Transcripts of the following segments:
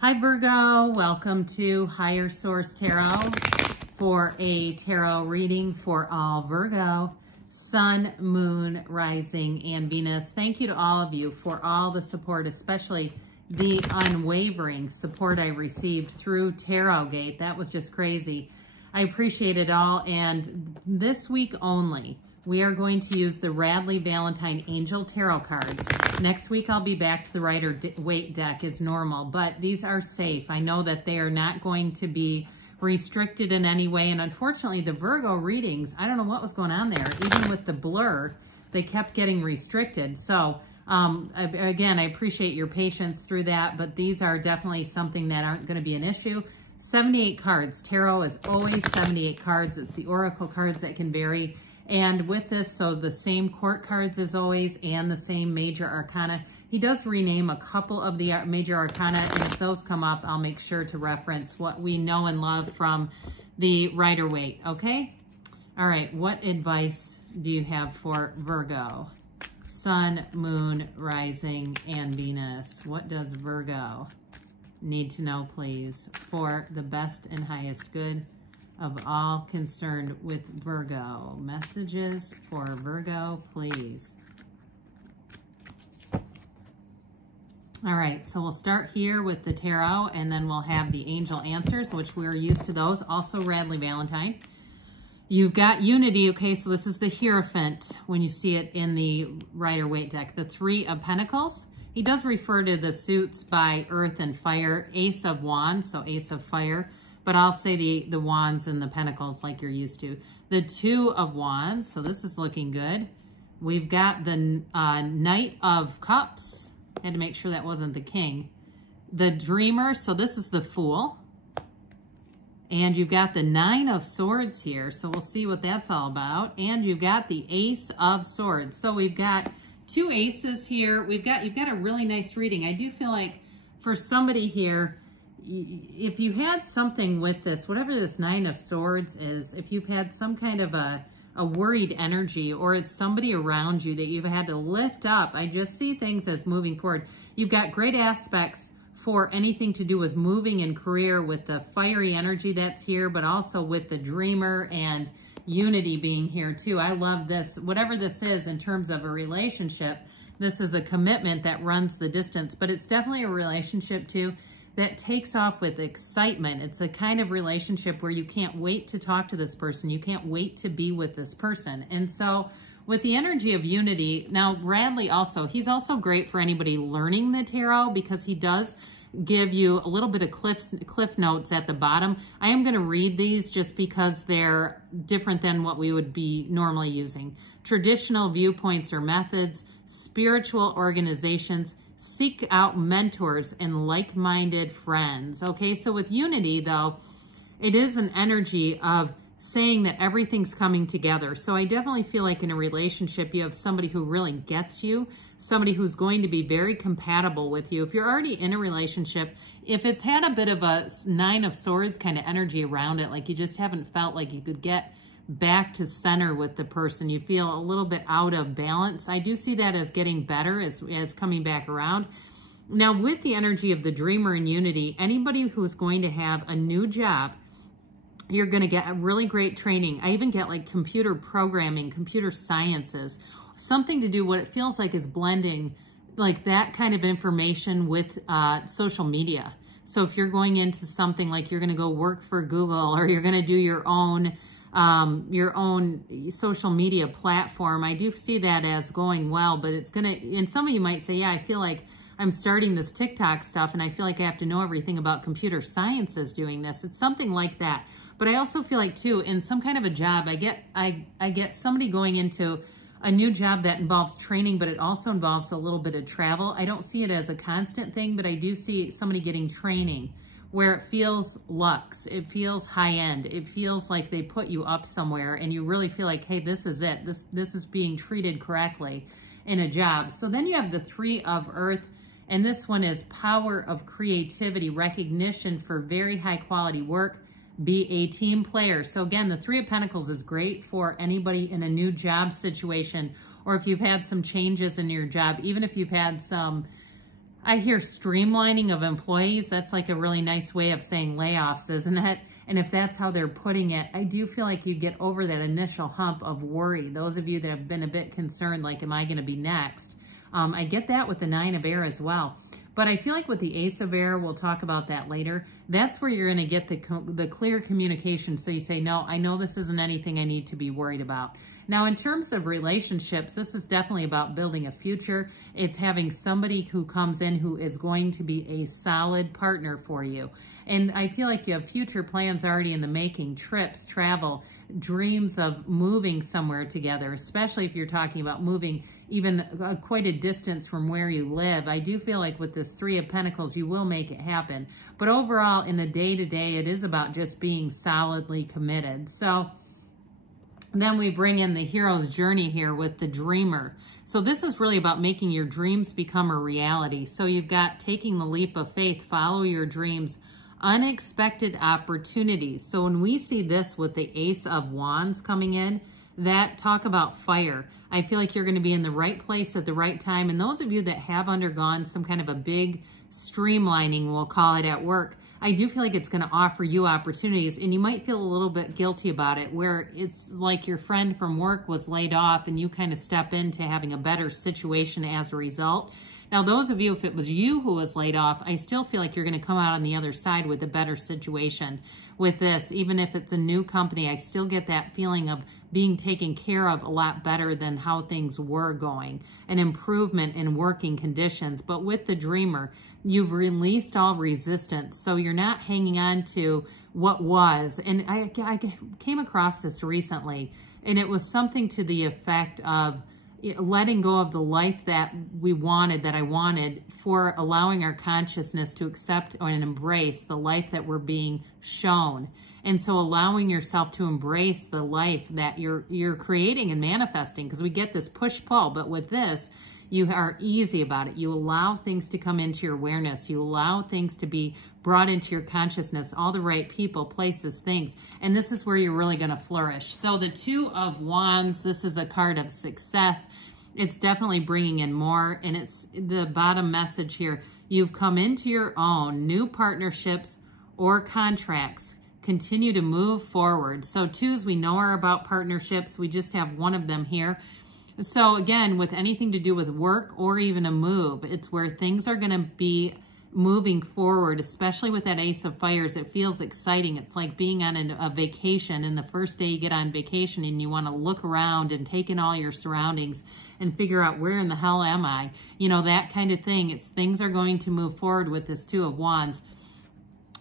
Hi Virgo, welcome to Higher Source Tarot for a tarot reading for all Virgo, Sun, Moon, Rising, and Venus. Thank you to all of you for all the support, especially the unwavering support I received through Tarot Gate. That was just crazy. I appreciate it all, and this week only, we are going to use the Radley Valentine Angel Tarot cards. Next week, I'll be back to the Rider-Waite deck as normal, but these are safe. I know that they are not going to be restricted in any way, and unfortunately, the Virgo readings, I don't know what was going on there. Even with the blur, they kept getting restricted. So, again, I appreciate your patience through that, but these are definitely something that aren't going to be an issue. 78 cards. Tarot is always 78 cards. It's the Oracle cards that can vary. And with this, so the same court cards as always and the same major arcana. He does rename a couple of the major arcana, and if those come up, I'll make sure to reference what we know and love from the Rider-Waite, okay? All right, what advice do you have for Virgo? Sun, Moon, Rising, and Venus. What does Virgo need to know, please, for the best and highest good of all concerned with Virgo? Messages for Virgo, please. All right, so we'll start here with the tarot, and then we'll have the angel answers, which we're used to those. Also Radley Valentine. You've got unity, okay, so this is the Hierophant when you see it in the Rider-Waite deck. The Three of Pentacles. He does refer to the suits by earth and fire. Ace of Wands, so Ace of Fire. But I'll say the Wands and the Pentacles like you're used to. The Two of Wands, so this is looking good. We've got the Knight of Cups. Had to make sure that wasn't the King. The Dreamer, so this is the Fool. And you've got the Nine of Swords here, so we'll see what that's all about. And you've got the Ace of Swords. So we've got two aces here. You've got a really nice reading. I do feel like for somebody here, if you had something with this, whatever this Nine of Swords is, if you've had some kind of a worried energy, or it's somebody around you that you've had to lift up, I just see things as moving forward. You've got great aspects for anything to do with moving and career with the fiery energy that's here, but also with the Dreamer and unity being here too. I love this. Whatever this is in terms of a relationship, this is a commitment that runs the distance, but it's definitely a relationship too that takes off with excitement. It's a kind of relationship where you can't wait to talk to this person. You can't wait to be with this person. And so with the energy of unity, now Radley also, he's also great for anybody learning the tarot because he does give you a little bit of cliff notes at the bottom. I am going to read these just because they're different than what we would be normally using. Traditional viewpoints or methods, spiritual organizations, seek out mentors and like-minded friends. Okay, so with unity, though, it is an energy of saying that everything's coming together. So I definitely feel like in a relationship, you have somebody who really gets you, somebody who's going to be very compatible with you. If you're already in a relationship, if it's had a bit of a Nine of Swords kind of energy around it, like you just haven't felt like you could get back to center with the person, you feel a little bit out of balance, I do see that as getting better, as coming back around. Now, with the energy of the Dreamer and unity, anybody who's going to have a new job, you're going to get a really great training. I even get like computer programming, computer sciences, something to do what it feels like is blending like that kind of information with social media. So if you're going into something like you're going to go work for Google, or you're going to do your own social media platform, I do see that as going well, but it's going to, and some of you might say, yeah, I feel like I'm starting this TikTok stuff and I feel like I have to know everything about computer sciences doing this. It's something like that. But I also feel like too, in some kind of a job, I get somebody going into a new job that involves training, but it also involves a little bit of travel. I don't see it as a constant thing, but I do see somebody getting training where it feels luxe, it feels high-end, it feels like they put you up somewhere and you really feel like, hey, this is it. This is being treated correctly in a job. So then you have the Three of Earth, and this one is power of creativity, recognition for very high-quality work, be a team player. So again, the Three of Pentacles is great for anybody in a new job situation, or if you've had some changes in your job, even if you've had some I hear streamlining of employees. That's like a really nice way of saying layoffs, isn't it? And if that's how they're putting it, I do feel like you get over that initial hump of worry. Those of you that have been a bit concerned, like, am I going to be next? I get that with the 9 of Air as well. But I feel like with the Ace of Air, we'll talk about that later, that's where you're going to get the clear communication. So you say, no, I know this isn't anything I need to be worried about. Now, in terms of relationships, this is definitely about building a future. It's having somebody who comes in who is going to be a solid partner for you. And I feel like you have future plans already in the making, trips, travel, dreams of moving somewhere together, especially if you're talking about moving even quite a distance from where you live. I do feel like with this 3 of Pentacles, you will make it happen. But overall, in the day-to-day, it is about just being solidly committed. So then we bring in the hero's journey here with the dreamer. So this is really about making your dreams become a reality. So you've got taking the leap of faith, follow your dreams, unexpected opportunities. So when we see this with the Ace of Wands coming in, that talk about fire. I feel like you're going to be in the right place at the right time. And those of you that have undergone some kind of a big streamlining, we'll call it, at work, I do feel like it's going to offer you opportunities, and you might feel a little bit guilty about it, where it's like your friend from work was laid off and you kind of step into having a better situation as a result. Now, those of you, if it was you who was laid off, I still feel like you're going to come out on the other side with a better situation with this. Even if it's a new company, I still get that feeling of being taken care of a lot better than how things were going, an improvement in working conditions. But with the dreamer, you've released all resistance, so you're not hanging on to what was. And I came across this recently, and it was something to the effect of letting go of the life that we wanted, that I wanted, for allowing our consciousness to accept and embrace the life that we're being shown. And so allowing yourself to embrace the life that you're creating and manifesting, because we get this push-pull, but with this, you are easy about it. You allow things to come into your awareness. You allow things to be brought into your consciousness, all the right people, places, things. And this is where you're really going to flourish. So the 2 of Wands, this is a card of success. It's definitely bringing in more. And it's the bottom message here. You've come into your own new partnerships or contracts. Continue to move forward. So 2s we know are about partnerships. We just have one of them here. So again, with anything to do with work or even a move, it's where things are going to be moving forward, especially with that Ace of Fires. It feels exciting. It's like being on a vacation, and the first day you get on vacation and you want to look around and take in all your surroundings and figure out, where in the hell am I? You know, that kind of thing. It's things are going to move forward with this 2 of Wands.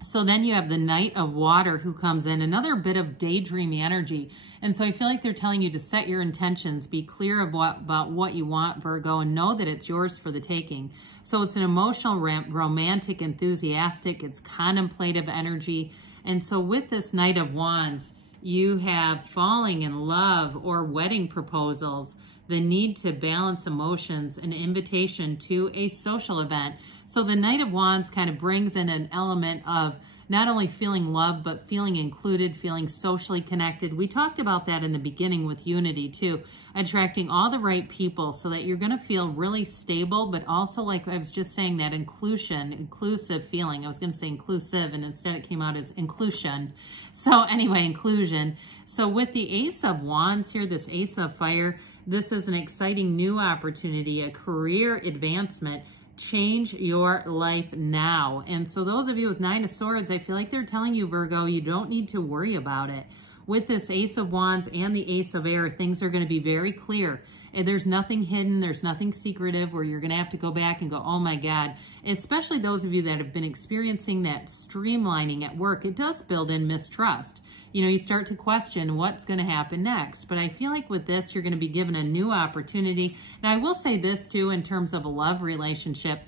So then you have the Knight of Water who comes in, another bit of daydreamy energy. And so I feel like they're telling you to set your intentions, be clear about what you want, Virgo, and know that it's yours for the taking. So it's an emotional, romantic, enthusiastic, it's contemplative energy. And so with this Knight of Wands, you have falling in love or wedding proposals, the need to balance emotions, an invitation to a social event. So the Knight of Wands kind of brings in an element of not only feeling loved, but feeling included, feeling socially connected. We talked about that in the beginning with unity too, attracting all the right people so that you're going to feel really stable, but also, like I was just saying, that inclusive feeling. I was going to say inclusive, and instead it came out as inclusion. So anyway, inclusion. So with the Ace of Wands here, this Ace of Fire, this is an exciting new opportunity, a career advancement. Change your life now. And so those of you with 9 of Swords, I feel like they're telling you, Virgo, you don't need to worry about it. With this Ace of Wands and the Ace of Air, things are going to be very clear. And there's nothing hidden, there's nothing secretive where you're going to have to go back and go, oh my God. Especially those of you that have been experiencing that streamlining at work, it does build in mistrust. You know, you start to question what's going to happen next. But I feel like with this, you're going to be given a new opportunity. Now, I will say this too, in terms of a love relationship,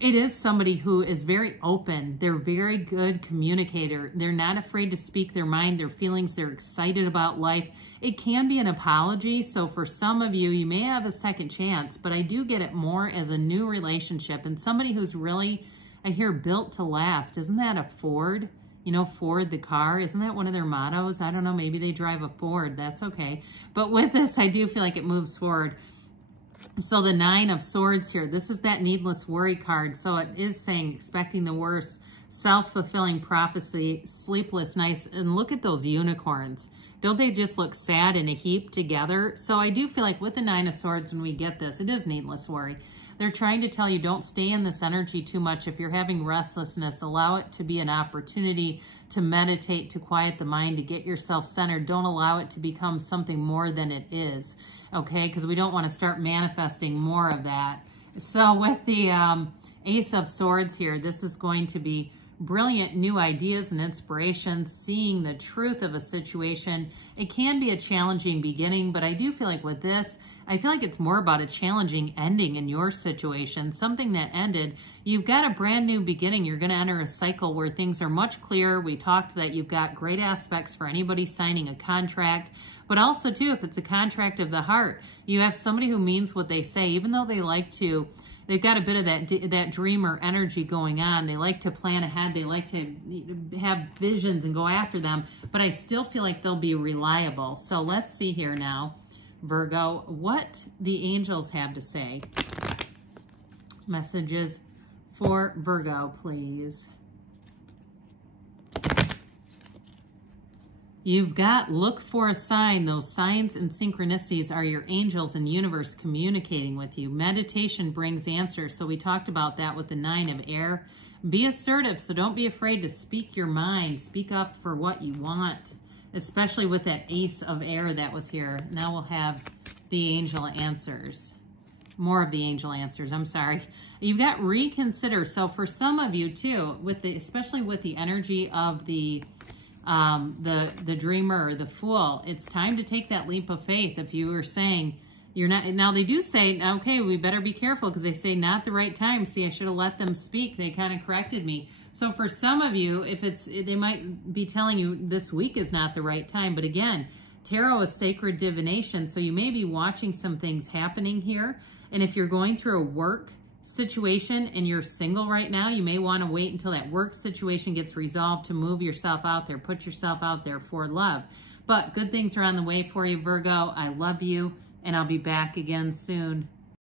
it is somebody who is very open. They're a very good communicator. They're not afraid to speak their mind, their feelings. They're excited about life. It can be an apology. So for some of you, you may have a second chance, but I do get it more as a new relationship and somebody who's really, I hear, built to last. Isn't that a Ford? You know, Ford, the car, isn't that one of their mottos? I don't know, maybe they drive a Ford, that's okay. But with this, I do feel like it moves forward. So the 9 of Swords here, this is that needless worry card. So it is saying expecting the worst, self-fulfilling prophecy, sleepless nights. And look at those unicorns. Don't they just look sad in a heap together? So I do feel like with the 9 of Swords, when we get this, it is needless worry. They're trying to tell you don't stay in this energy too much. If you're having restlessness, allow it to be an opportunity to meditate, to quiet the mind, to get yourself centered. Don't allow it to become something more than it is, okay? Because we don't want to start manifesting more of that. So with the Ace of Swords here, this is going to be brilliant new ideas and inspiration, seeing the truth of a situation. It can be a challenging beginning, but I do feel like with this, I feel like it's more about a challenging ending in your situation, something that ended. You've got a brand new beginning. You're going to enter a cycle where things are much clearer. We talked that you've got great aspects for anybody signing a contract, but also too, if it's a contract of the heart, you have somebody who means what they say, even though they like to, they've got a bit of that dreamer energy going on. They like to plan ahead. They like to have visions and go after them, but I still feel like they'll be reliable. So let's see here now, Virgo, what the angels have to say. Messages for Virgo, please. You've got, look for a sign. Those signs and synchronicities are your angels and universe communicating with you. Meditation brings answers. So we talked about that with the 9 of Air. Be assertive, so don't be afraid to speak your mind. Speak up for what you want, especially with that Ace of Air that was here. Now we'll have the angel answers. More of the angel answers, I'm sorry. You've got reconsider. So for some of you too, with the, especially with the energy of the dreamer or the fool, it's time to take that leap of faith. If you were saying you're not, now they do say, okay, we better be careful, because they say not the right time. See, I should have let them speak. They kind of corrected me. So for some of you, if it's, they might be telling you this week is not the right time. But again, tarot is sacred divination. So you may be watching some things happening here. And if you're going through a work situation and you're single right now, you may want to wait until that work situation gets resolved to move yourself out there, put yourself out there for love. But good things are on the way for you, Virgo. I love you, and I'll be back again soon.